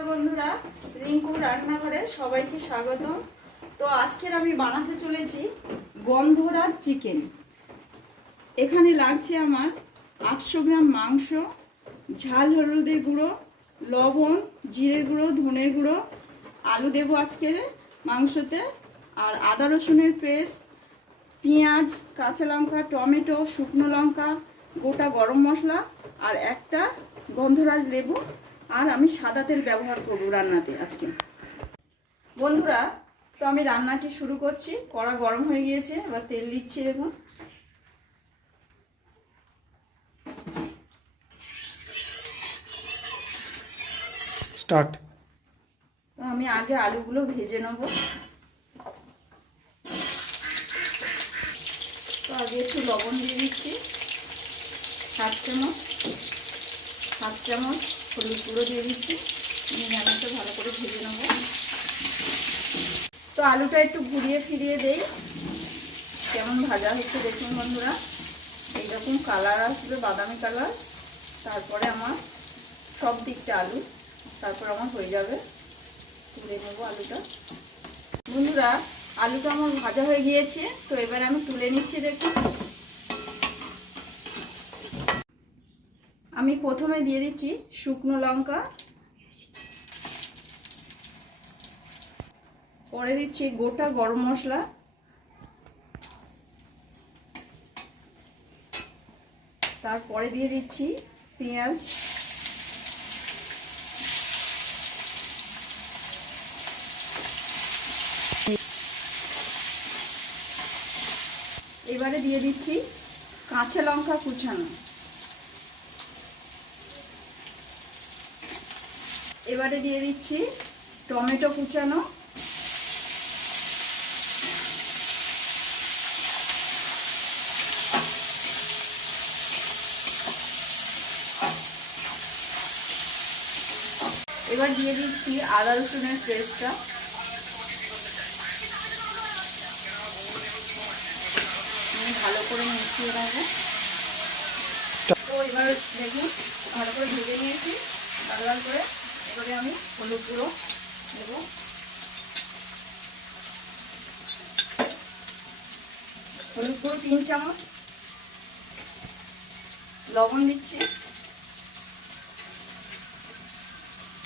নমস্কার বন্ধুরা, রিঙ্কু রান্নাঘরে সবাইকে স্বাগত। তো আজকের আমি বানাতে চলেছি গন্ধরাজ চিকেন। এখানে লাগছে আমার 800 গ্রাম মাংস, ঝাল হলুদের গুঁড়ো, লবণ, জিরের গুঁড়ো, ধনের গুঁড়ো, আলু দেবো আজকের মাংসতে, আর আদা রসুনের পেস্ট, পেঁয়াজ, কাঁচা লঙ্কা, টমেটো, শুকনো লঙ্কা, গোটা গরম মশলা আর একটা গন্ধরাজ লেবু। আর আমি সাদা তেল ব্যবহার করব রান্নাতে আজকে। বন্ধুরা, তো আমি রান্নাটি শুরু করছি। কড়া গরম হয়ে গিয়েছে, এবার তেল দিচ্ছি। দেখুন, স্টার্ট। তো আমি আগে আলুগুলো ভেজে নেব। তো আগে একটু লবণ দিয়ে দিচ্ছি, 7 চামচ। 7 চামচ হলুদ গুঁড়ো দিয়ে দিচ্ছি। আমি তো ভালো করে ভেজে নেব। তো আলুটা একটু ঘুরিয়ে ফিরিয়ে দেই, কেমন ভাজা হচ্ছে দেখুন বন্ধুরা। এইরকম কালার আসবে, বাদামি কালার, তারপরে আমার সব দিকটা আলু, তারপর আমার হয়ে যাবে। তুলে নেব আলুটা। বন্ধুরা, আলুটা আমার ভাজা হয়ে গিয়েছে, তো এবার আমি তুলে নিচ্ছি। দেখুন, আমি প্রথমে দিয়ে দিচ্ছি শুকনো লঙ্কা, পরে দিচ্ছি গোটা গরম মশলা, তারপরে দিয়ে দিচ্ছি পেঁয়াজ, এবারে দিয়ে দিচ্ছি কাঁচা লঙ্কা কুচানো, এবারে দিয়ে দিচ্ছি টমেটো কুচানো, এবার দিয়ে দিচ্ছি আদা রসুনের পেস্টটা, আমি ভালো করে মিশিয়ে নেবো। তো এবার দেখুন, ভালো করে ভেজে নিয়েছি লাল লাল করে। এবারে আমি হলুদ গুঁড়ো দেবো, হলুদ গুঁড়ো 3 চামচ, লবণ দিচ্ছি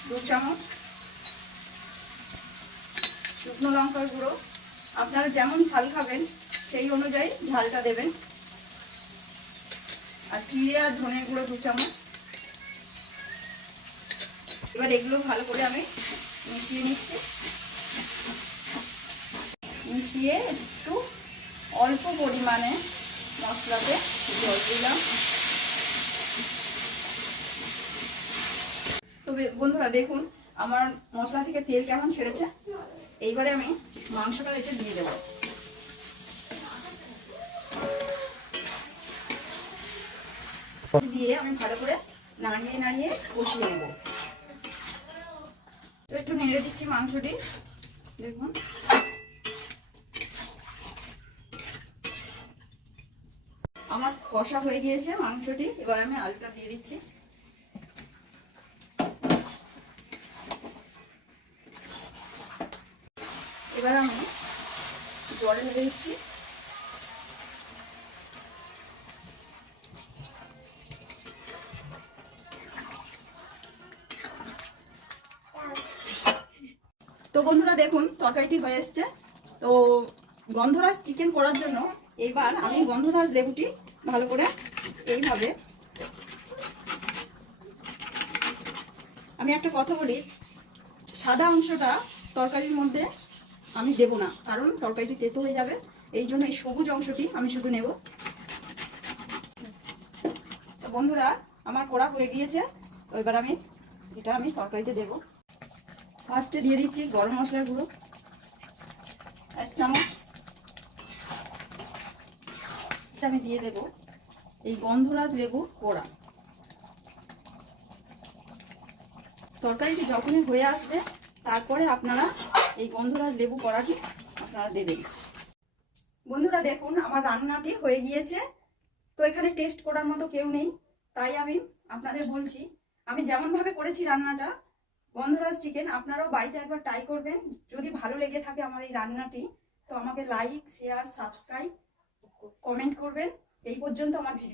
2 চামচ, শুকনো লঙ্কার গুঁড়ো আপনারা যেমন ঝাল খাবেন সেই অনুযায়ী ঝালটা দেবেন, আর জিরে আর ধনের গুঁড়ো 2 চামচ। এবার এগুলো ভালো করে আমি মিশিয়ে নিচ্ছি। মিশিয়ে একটু অল্প পরিমাণে মশলাতে জল দিলাম। তবে বন্ধুরা দেখুন, আমার মশলা থেকে তেল কেমন ছেড়েছে। এইবারে আমি মাংসটা এতে দিয়ে দেবো। দিয়ে আমি ভালো করে নাড়িয়ে নাড়িয়ে কষিয়ে নেব। তো একটু নেড়ে দিচ্ছি মাংসটি। দেখুন, আমার কষা হয়ে গিয়েছে মাংসটি। এবার আমি আলুটা দিয়ে দিচ্ছি। এবার আমি জল ঢেলে দিচ্ছি। তো বন্ধুরা দেখুন, তরকারিটি হয়ে এসছে। তো গন্ধরাজ চিকেন করার জন্য এবার আমি গন্ধরাজ লেবুটি ভালো করে এইভাবে, আমি একটা কথা বলি, সাদা অংশটা তরকারির মধ্যে আমি দেব না, কারণ তরকারিটি তেতো হয়ে যাবে। এই জন্য এই সবুজ অংশটি আমি শুধু নেব। তো বন্ধুরা, আমার করা হয়ে গিয়েছে। তো এবার আমি এটা তরকারিতে দেব। ফার্স্টে দিয়ে দিচ্ছি গরম মশলার গুঁড়ো 1 চামচ। আমি দিয়ে দেব এই গন্ধরাজ লেবু কোড়া। তরকারিটি যখনই হয়ে আসবে তারপরে আপনারা এই গন্ধরাজ লেবু কোড়াটি আপনারা দেবেন। বন্ধুরা দেখুন, আমার রান্নাটি হয়ে গিয়েছে। তো এখানে টেস্ট করার মতো কেউ নেই, তাই আমি আপনাদের বলছি, আমি যেমনভাবে করেছি রান্নাটা গন্ধরাজ চিকেন আপনারাও বাড়িতে একবার ট্রাই করবেন। যদি ভালো লেগে থাকে আমার এই রান্নাটি, তো আমাকে লাইক, শেয়ার, সাবস্ক্রাইব, কমেন্ট করবেন। এই পর্যন্ত আমার ভিডিও।